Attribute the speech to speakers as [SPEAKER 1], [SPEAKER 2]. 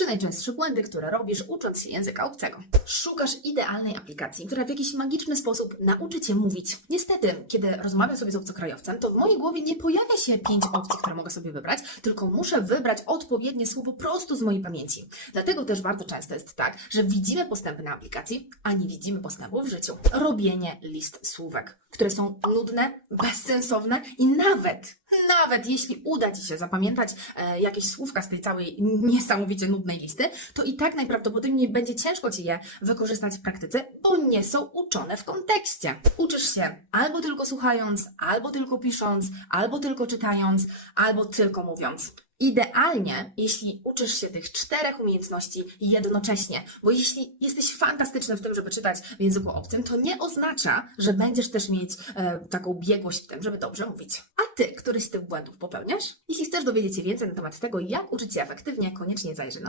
[SPEAKER 1] Trzy najczęstsze błędy, które robisz ucząc się języka obcego. Szukasz idealnej aplikacji, która w jakiś magiczny sposób nauczy Cię mówić. Niestety, kiedy rozmawiam sobie z obcokrajowcem, to w mojej głowie nie pojawia się pięć opcji, które mogę sobie wybrać, tylko muszę wybrać odpowiednie słowo prosto z mojej pamięci. Dlatego też bardzo często jest tak, że widzimy postępy na aplikacji, a nie widzimy postępu w życiu. Robienie list słówek, które są nudne, bezsensowne i nawet, nawet jeśli uda Ci się zapamiętać e, jakieś słówka z tej całej niesamowicie nudnej listy, to i tak najprawdopodobniej będzie ciężko Ci je wykorzystać w praktyce, bo nie są uczone w kontekście. Uczysz się albo tylko słuchając, albo tylko pisząc, albo tylko czytając, albo tylko mówiąc. Idealnie, jeśli uczysz się tych czterech umiejętności jednocześnie, bo jeśli jesteś fantastyczny w tym, żeby czytać w języku obcym, to nie oznacza, że będziesz też mieć e, taką biegłość w tym, żeby dobrze mówić. A ty, któryś z tych błędów popełniasz? Jeśli chcesz dowiedzieć się więcej na temat tego, jak uczyć się efektywnie, koniecznie zajrzyj